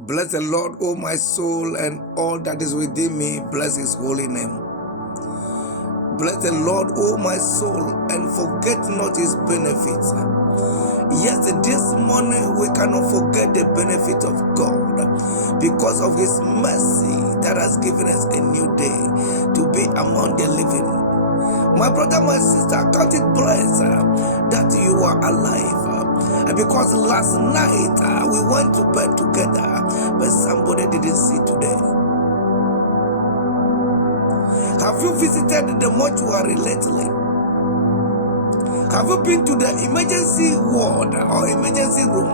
Bless the Lord, O my soul, and all that is within me. Bless his holy name. Bless the Lord, O my soul, and forget not his benefits. Yes, this morning we cannot forget the benefit of God because of his mercy that has given us a new day to be among the living. My brother, my sister, count it blessed that you are alive. Because last night we went to bed together, but somebody didn't see today. Have you visited the mortuary lately? Have you been to the emergency ward or emergency room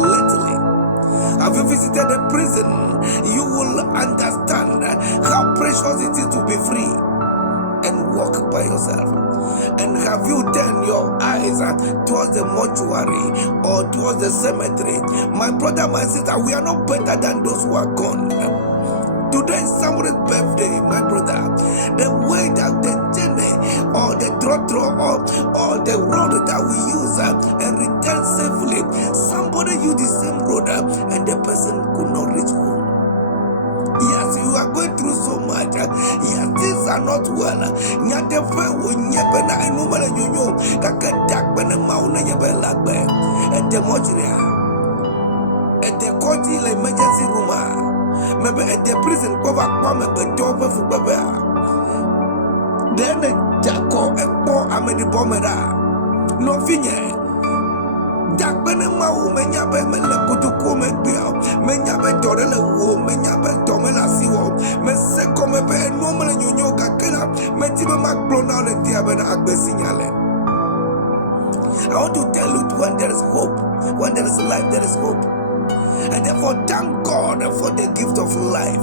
lately? Have you visited the prison? You will understand how precious it is to be free and walk by yourself. And have you turned your eyes towards the mortuary or towards the cemetery? My brother, my sister, we are not better than those who are gone. Today is somebody's birthday, my brother. The way that the journey or the trotro or the road that we use and return safely, somebody used the same road and the person could not reach home. Yes, you are going through so much. Yes, things are not well. Nyatefe wo nyebe na enumale nyonyo kakedak bene mauna nyebe lagbe. Ete mojiria. Ete koti le emergency room. Maybe at the prison cover come and job for baba. Then the Jaco epo amedi bomera. No finye. Dak bene mau menyabe mele kutuku megbia. Menyabe torele wo menyabe tomela siwo. Mese come be no mele nyonyo kakena. Metibe makblona le tiabena agbe signale. I want to tell you when there is hope, when there is life, there is hope. And therefore, thank God for the gift of life.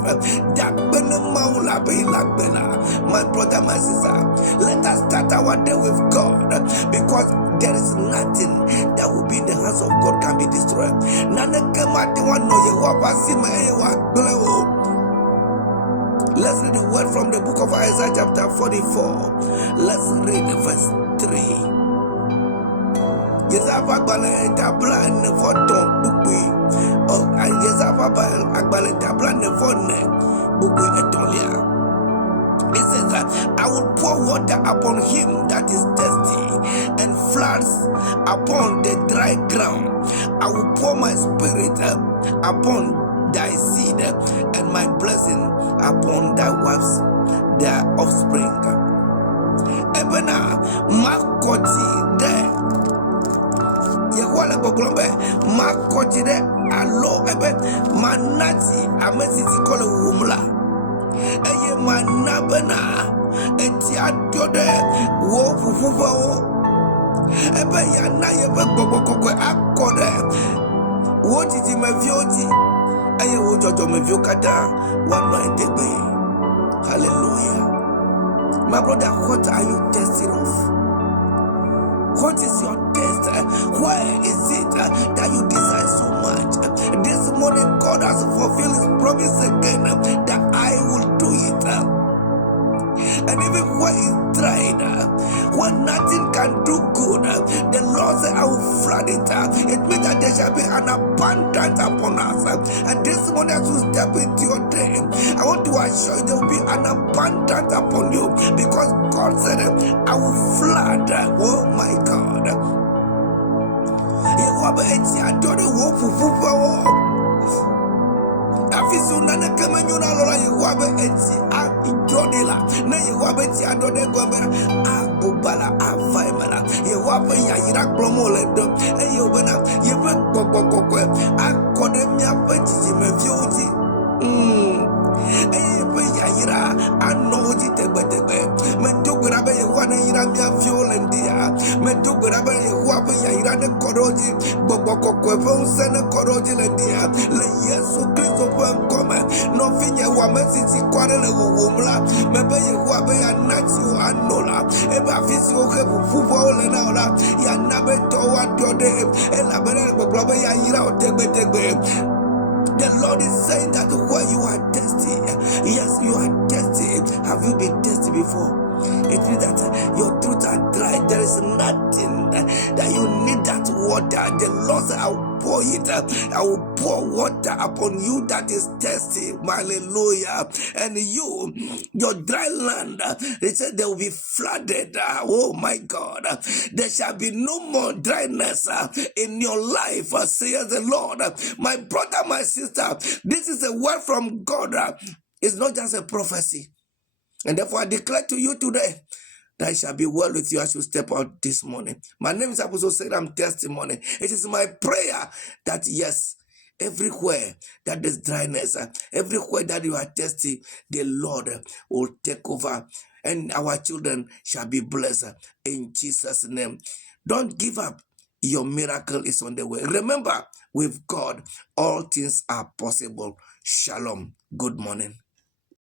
My brother, my sister, let us start our day with God, because there is nothing that will be in the hands of God can be destroyed. Let's read the word from the book of Isaiah chapter 44. Let's read verse 3. Yezava gbale tabla ne foton bukui. Oh, and Yezava gbale tabla ne fonne bukui etolia. It says that I will pour water upon him that is thirsty and floods upon the dry ground. I will pour my spirit upon thy seed and my blessing upon thy wives, their offspring. Ebena makoti there. Yewale boglombe makoti de alo ebe manati amesiti kole wumla eye manabena eti adiode wo fufufa wo ebe yana yebe gbogbo akode wo titi mevioti eye wo jojo meviokada wama edegbe. Hallelujah. My brother, what are you testing of? What is your taste? Why is it that you desire so much? This morning God has fulfilled his promise again that I will do it. And even when it's tried, when nothing can do good, the Lord said I will flood it. It means that there shall be an abundance upon us. And this morning as you step into your day, I want to assure you there will be an abundance upon you, because God said I will flood. Oh my God. Afisu nana kama nyuna lola yewabe eti a idodela na yewabe ti adode gombera a bubala a faimala yewabe ya yira klomo le do e yobena yebe kokokokwe a kode mia petiti mefioti yebe ya yira anoji tegbetebe me dogura be yewana yira mia violentia me dogura be yewabe ya yira de koroji kokokokwe fon sene koroji le dia le Yesu Kristo come no finye wa mesiti kware le wumla mebe yewa be ya nati o anola eba fisi o ke fufu le na ola ya nabe to wa dode e la bere gbogbo be ya yira o tegbe. The Lord is saying that when you are thirsty, yes, you are thirsty. Have you been thirsty before? It means that your throat are dry. There is nothing that you need that water. The Lord said, pour it. I will pour water upon you that is thirsty. Hallelujah. And you, your dry land, they said they will be flooded. Oh my God. There shall be no more dryness in your life, says the Lord. My brother, my sister, this is a word from God. It's not just a prophecy. And therefore I declare to you today, that it shall be well with you as you step out this morning. My name is Apostle Sedam Testimony. It is my prayer that yes, everywhere that there's dryness, everywhere that you are thirsty, the Lord will take over and our children shall be blessed in Jesus' name. Don't give up. Your miracle is on the way. Remember, with God, all things are possible. Shalom. Good morning.